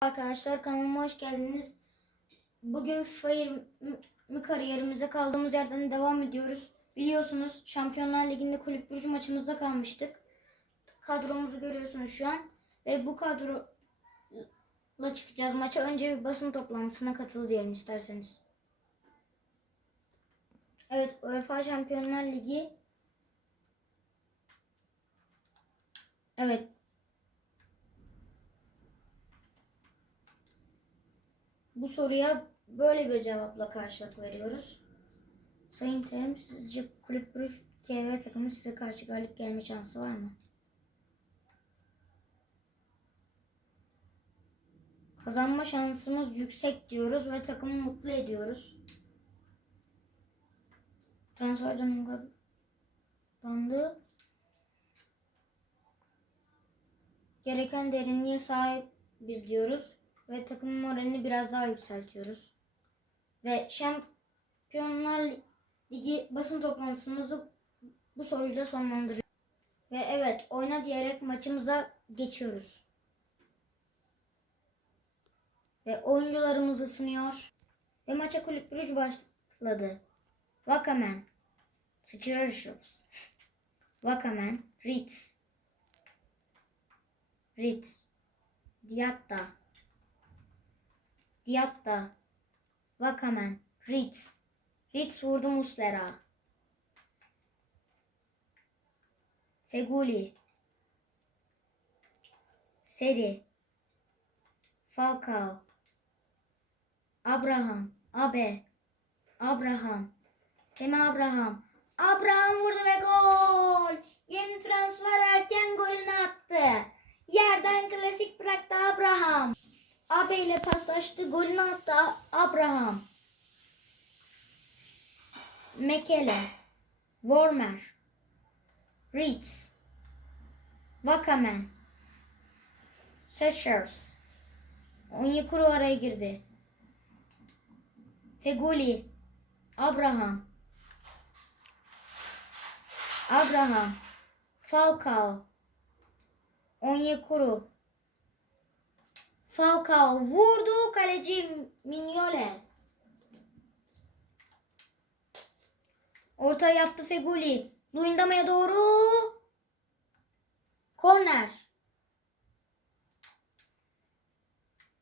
Arkadaşlar kanalıma hoş geldiniz. Bugün Fire mi kariyerimize kaldığımız yerden devam ediyoruz. Biliyorsunuz Şampiyonlar Ligi'nde kulüp burcu maçımızda kalmıştık. Kadromuzu görüyorsunuz şu an. Ve bu kadrola çıkacağız maça. Önce bir basın toplantısına katıl diyelim isterseniz. Evet UEFA Şampiyonlar Ligi Evet Bu soruya böyle bir cevapla karşılık veriyoruz. Sayın Terim, sizce Kulüp Brugge KV takımı size karşı galip gelme şansı var mı? Kazanma şansımız yüksek diyoruz ve takımı mutlu ediyoruz. Transfer dönemi kapandı. Gereken derinliğe sahibiz diyoruz ve takımın moralini biraz daha yükseltiyoruz. Ve Şampiyonlar Ligi basın toplantımızı bu soruyla sonlandırıyoruz. Ve evet oyna diyerek maçımıza geçiyoruz. Ve oyuncularımız ısınıyor. Ve maça kulüp Brugge başladı. Wakaman, Skirshofs, Wakaman, Ritz, Ritz, Diatta, Diatta, Wakaman, Ritz. Ritz vurdu Muslera. Feguli. Seri. Falcao. Abraham. Abe. Abraham. Deme Abraham. Abraham vurdu ve gol. Yeni transfer erken golünü attı. Yerden klasik bıraktı Abraham. Abe ile paslaştı. Golünü attı Abraham. Mekele. Wormer. Ritz. Wakaman. Sechers. Onyekuru araya girdi. Feguli. Abraham. Abraham. Falcao. Onyekuru. Falcao vurdu kaleci Mignole. Orta yaptı Feguli. Luyendama'ya doğru. Korner.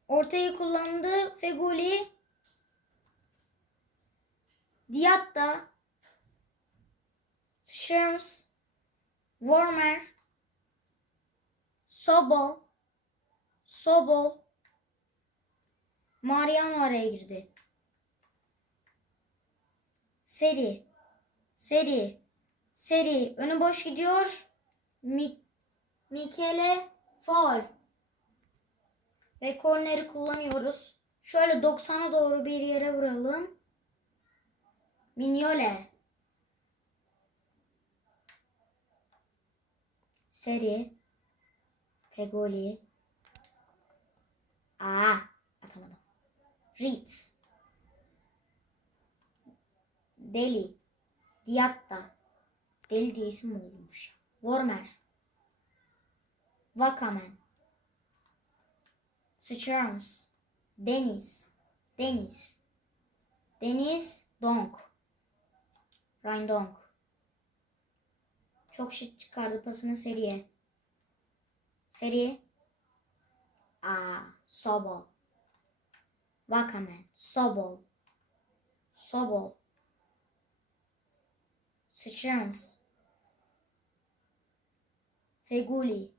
Ortayı kullandı Feguli. Diatta. Scherms. Warmer. Sobol. Sobol. Mariano araya girdi. Seri. Seri. Seri. Önü boş gidiyor. Mi Mikele faul. Ve korneri kullanıyoruz. Şöyle 90'a doğru bir yere vuralım. Mignole. Seri. Fegoli. Aa, atamadım. Ritz. Deli. Diatta. Deli diye isim olmuş? Wormer. Wakaman. Strauss. Deniz. Deniz. Deniz Donk. Ryan Donk. Çok şık çıkardı pasını seriye. Seri. Aa, Sobol. Wakaman. Sobol. Sobol. Strauss. Feguli.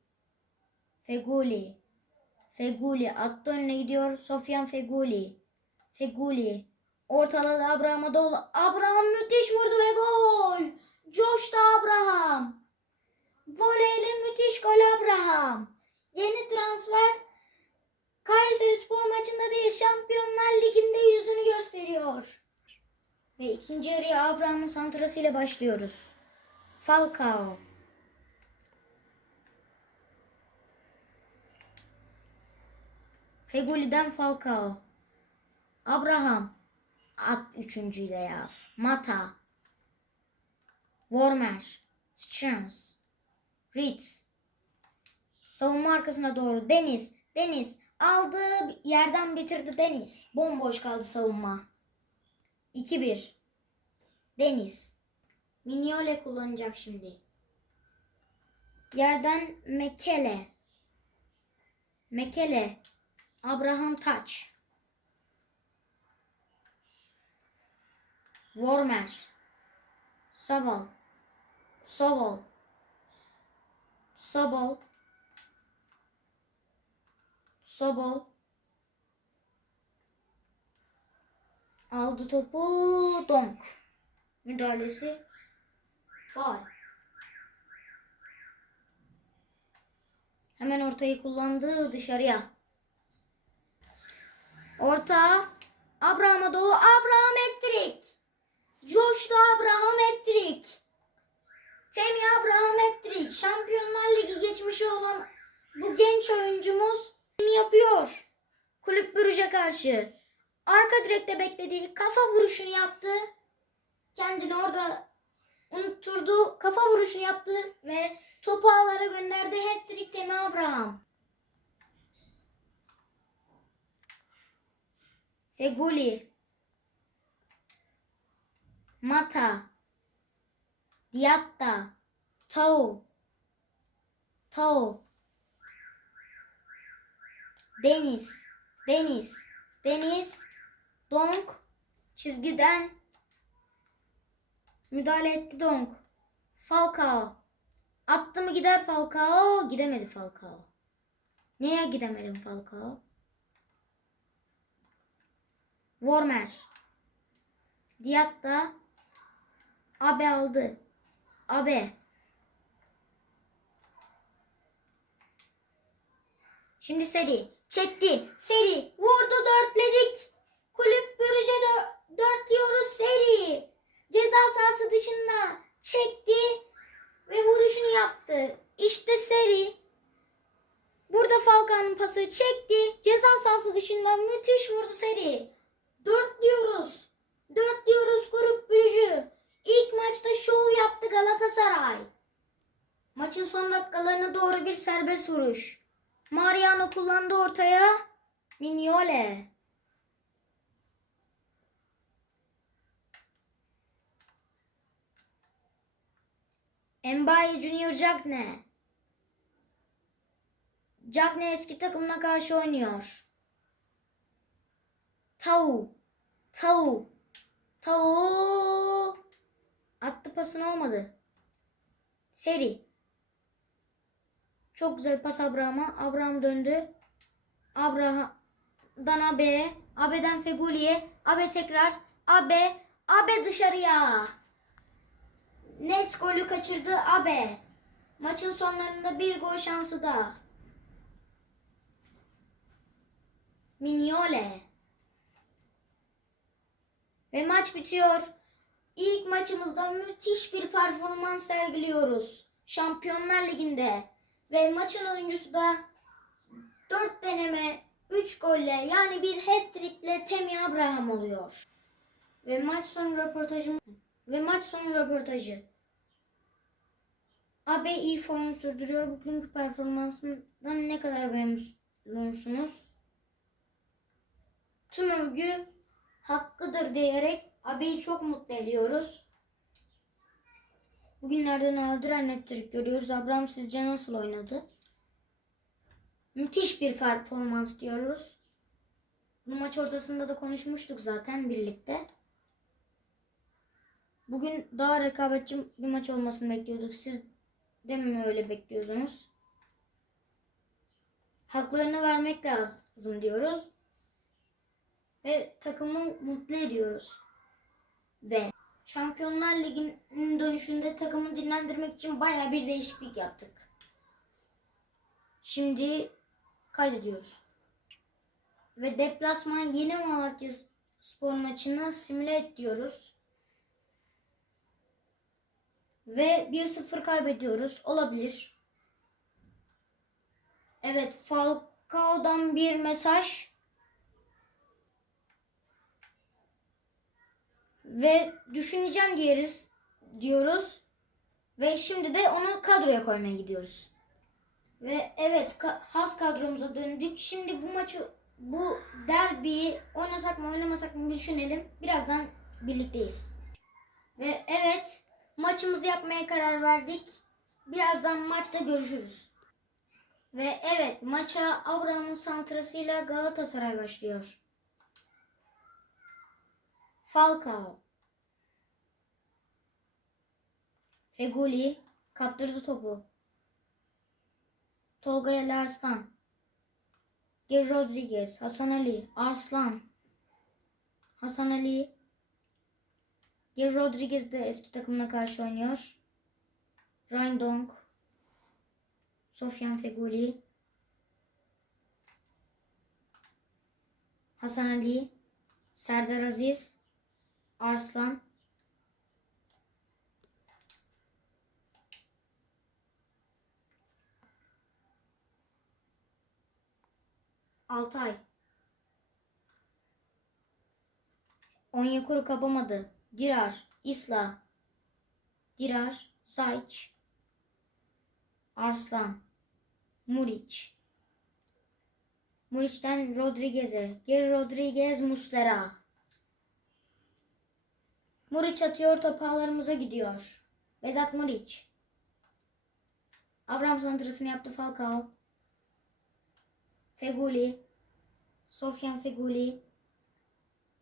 Feguli. Feguli attı önüne gidiyor. Sofyan Feguli. Feguli. Ortaladı Abraham'a dolu. Abraham müthiş vurdu ve gol. Coştu Abraham. Voleyle müthiş gol Abraham. Yeni transfer Kayseri Spor maçında değil Şampiyonlar Ligi'nde yüzünü gösteriyor. Ve ikinci yarıya Abraham'ın santrasıyla başlıyoruz. Falcao. Feguli'den Falcao. Abraham. At üçüncüyle ya. Mata. Wormer. Strauss. Ritz. Savunma arkasına doğru Deniz. Deniz. Aldı yerden bitirdi Deniz. Bomboş kaldı savunma. 2-1. Deniz. Mignole kullanacak şimdi. Yerden Mekele. Mekele. Abraham Taç. Vormer. Sabal. Sobol. Sobol. Sobol. Aldı topu Donk. Müdahalesi faul. Hemen ortayı kullandı dışarıya. Orta. Abraham'a doğru. Abraham ettirik. Coştu Abraham ettirik. Temi Abraham ettirik. Şampiyonlar Ligi geçmişi olan bu genç oyuncumuz yapıyor. Kulüp Brugge'e karşı. Arka direkte beklediği kafa vuruşunu yaptı. Kendini orada unutturdu. Kafa vuruşunu yaptı ve topu ağlara gönderdi. Hat-trick Temi Abraham. Feguli. Mata. Diatta. Tau. Tau. Deniz. Deniz. Deniz. Donk. Çizgiden. Müdahale etti Donk. Falcao. Attı mı gider Falcao. Gidemedi Falcao. Niye gidemedim Falcao? Vormer. Diatta. Abe aldı. Abe. Şimdi seri. Çekti. Seri. Vurdu dörtledik. Kulüp Brüj'e dö- dörtlüyoruz seri. Ceza sahası dışında çekti ve vuruşunu yaptı. İşte seri. Burada Falcao'nun pası çekti. Ceza sahası dışında müthiş vurdu seri. Dörtlüyoruz. Dörtlüyoruz Kulüp Brüj'ü. İlk maçta şov yaptı Galatasaray. Maçın son dakikalarına doğru bir serbest vuruş. Mariano kullandı ortaya. Mignole. Mbaye Junior Cagne. Cagne eski takımına karşı oynuyor. Tau. Tau. Tau. Attı pasını olmadı. Seri. Çok güzel pas Abraham'a. Abraham döndü. Abraham'dan Abe'ye. Abe'den Feguli'ye. Abe tekrar. Abe. Abe dışarıya. Net golü kaçırdı Abe. Maçın sonlarında bir gol şansı da. Mignole. Ve maç bitiyor. İlk maçımızda müthiş bir performans sergiliyoruz. Şampiyonlar Ligi'nde. Ve maçın oyuncusu da 4 deneme 3 golle yani bir hat-trickle Temi Abraham oluyor. Ve maç sonu röportajım ve maç sonu röportajı. Abe iyi formu sürdürüyor. Bugünkü performansından ne kadar memnunsunuz? Tüm övgü hakkıdır diyerek Abe'yi çok mutlu ediyoruz. Bugünlerde nadir netlik görüyoruz. Abraham sizce nasıl oynadı? Müthiş bir performans diyoruz. Bu maç ortasında da konuşmuştuk zaten birlikte. Bugün daha rekabetçi bir maç olmasını bekliyorduk. Siz de mi öyle bekliyordunuz? Haklarını vermek lazım diyoruz. Ve takımı mutlu ediyoruz. Ve Şampiyonlar Ligi'nin dönüşünde takımı dinlendirmek için baya bir değişiklik yaptık. Şimdi kaydediyoruz. Ve deplasman yeni Malatya spor maçını simüle et diyoruz. Ve 1-0 kaybediyoruz. Olabilir. Evet Falcao'dan bir mesaj. Ve düşüneceğim diyoruz. diyoruz. Ve şimdi de onu kadroya koymaya gidiyoruz. Ve evet ka- has kadromuza döndük. Şimdi bu maçı bu derbiyi oynasak mı oynamasak mı düşünelim. Birazdan birlikteyiz. Ve evet maçımızı yapmaya karar verdik. Birazdan maçta görüşürüz. Ve evet maça Abraham'ın santrasıyla Galatasaray başlıyor. Falcao. Feguli kaptırdı topu. Tolga Ali Arslan. Geri Rodriguez. Hasan Ali. Arslan. Hasan Ali. Geri Rodriguez de eski takımına karşı oynuyor. Rindong. Sofyan Feguli. Hasan Ali. Serdar Aziz. Arslan. Altay. Onyekuru kapamadı. Dirar. İsla. Dirar. Sayç. Arslan. Muriç. Muriç'ten Rodriguez'e. Geri Rodriguez Muslera. Muriç atıyor top ağlarımıza gidiyor. Vedat Muriç. Abraham santrasını yaptı Falcao. Feguli. Sofyan Feguli.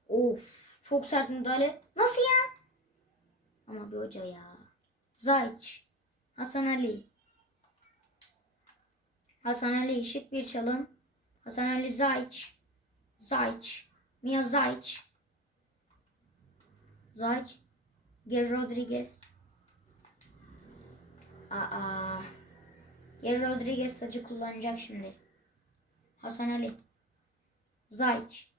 Of çok sert müdahale. Nasıl ya? Ama bir hoca ya. Zayç. Hasan Ali. Hasan Ali şık bir çalım. Hasan Ali Zayç. Zayç. Mia Zayç. Zayç. Geri Rodriguez. Aa. Geri Rodriguez tacı kullanacak şimdi. Hasan Ali. Zayç.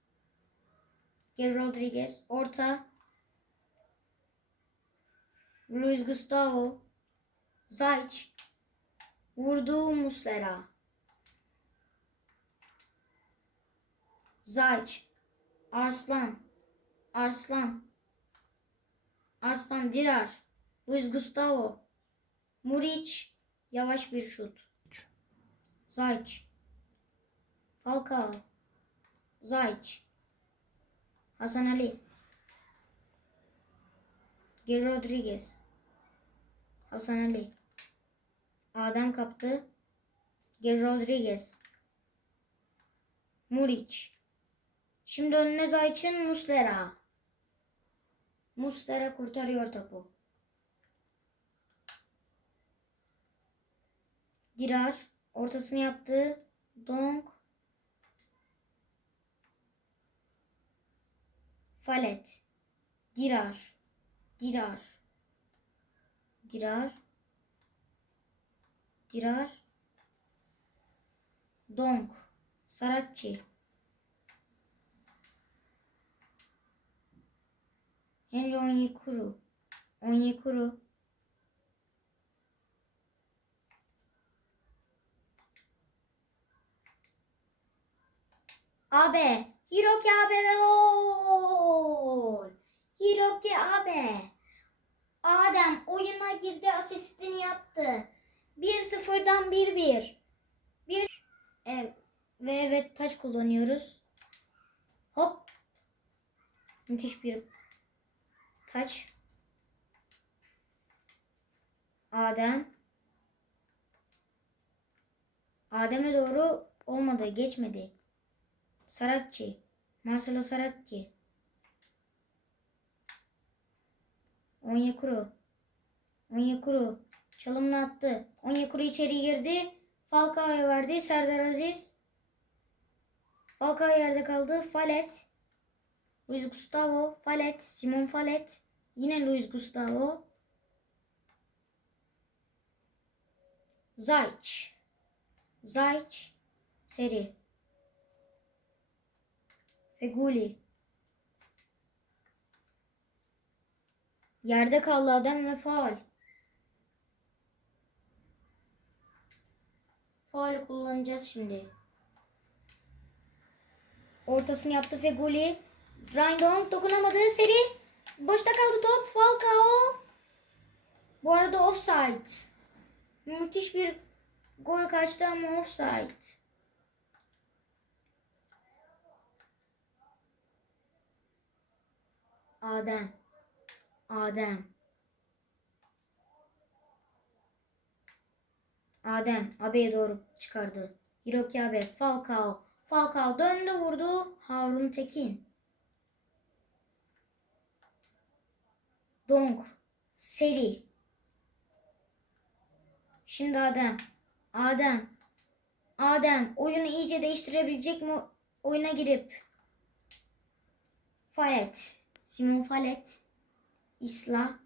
Geri Rodriguez. Orta. Luis Gustavo. Zayç. Vurdu Muslera. Zayç. Arslan. Arslan. Arslan Dirar. Luis Gustavo. Muriç. Yavaş bir şut. Zayç. Falcao. Zayç. Hasan Ali. Geri Rodriguez. Hasan Ali. Adem kaptı. Geri Rodriguez. Muriç. Şimdi önüne Zayç'ın Muslera. Muslera kurtarıyor topu. Dirar ortasını yaptı. Donk. Falet. Dirar. Dirar. Dirar. Dirar. Donk. Saratçı. Henry Onyekuru. Onyekuru. Abe. Hiroki Abe ve gol. Hiroki Abe. Adem oyuna girdi asistini yaptı. 1-0'dan 1-1. Bir evet, ve evet taç kullanıyoruz. Hop. Müthiş bir taç. Adem. Adem'e doğru olmadı, geçmedi. Saratçı. Marcelo Saratçı. Onyekuru. Onyekuru. Çalımını attı. Onyekuru içeri girdi. Falcao'ya verdi. Serdar Aziz. Falcao yerde kaldı. Falet. Luis Gustavo. Falet. Simon Falet. Yine Luis Gustavo. Zayç. Zayç. Seri. Feguli. Yerde kaldı adam ve faul. Faul kullanacağız şimdi. Ortasını yaptı Feguli. Rindon dokunamadı. Seri. Boşta kaldı top. Falcao. Bu arada offside. Müthiş bir Gol kaçtı ama offside. Adem. Adem. Adem abiye doğru çıkardı. Hiroki abi Falcao. Falcao döndü vurdu. Harun Tekin. Donk. Seri. Şimdi Adem. Adem. Adem oyunu iyice değiştirebilecek mi oyuna girip? Falet. Simon Falet. Isla.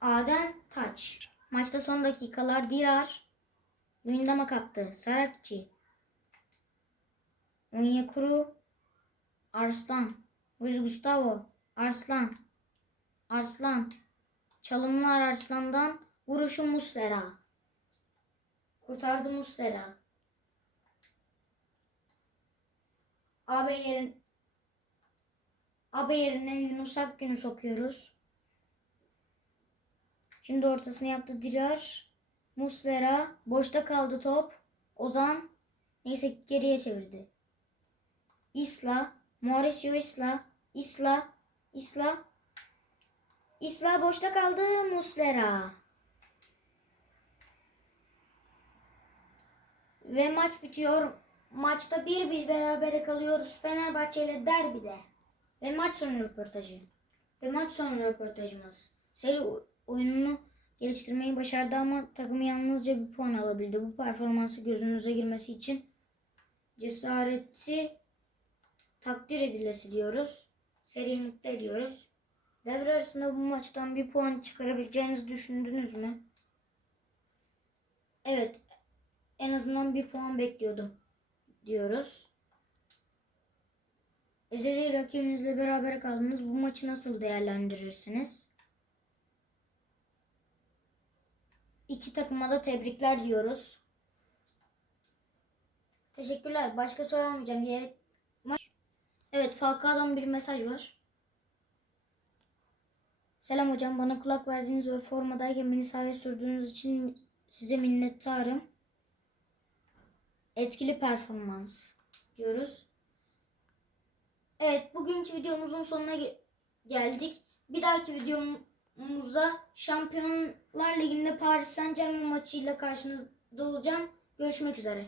Adem Taç. Maçta son dakikalar Dirar. Luyendama kaptı. Sarakçı. Onyekuru. Arslan. Luis Gustavo. Arslan. Arslan. Çalımlar Arslan'dan. Vuruşu Muslera. Kurtardı Muslera. AB yerin AB yerine Yunus Akgün'ü sokuyoruz. Şimdi ortasını yaptı Dirar. Muslera. Boşta kaldı top. Ozan. Neyse geriye çevirdi. Isla. Mauricio Isla. Isla. Isla. Isla boşta kaldı. Muslera. Ve maç bitiyor. Maçta 1-1 berabere kalıyoruz Fenerbahçe ile derbide. Ve maç sonu röportajı. Ve maç sonu röportajımız. Seri oyununu geliştirmeyi başardı ama takımı yalnızca bir puan alabildi. Bu performansı gözünüze girmesi için cesareti takdir edilesi diyoruz. Seriyi mutlu ediyoruz. Devre arasında bu maçtan bir puan çıkarabileceğinizi düşündünüz mü? Evet. En azından bir puan bekliyordum diyoruz. Ezeli rakibinizle beraber kaldınız. Bu maçı nasıl değerlendirirsiniz? İki takıma da tebrikler diyoruz. Teşekkürler. Başka soru almayacağım. Diyerek... Maç... Evet Falcao'dan bir mesaj var. Selam hocam. Bana kulak verdiğiniz ve formadayken beni sahaya sürdüğünüz için size minnettarım. Etkili performans diyoruz. Evet bugünkü videomuzun sonuna ge- geldik. Bir dahaki videomuzda Şampiyonlar Ligi'nde Paris Saint Germain maçıyla karşınızda olacağım. Görüşmek üzere.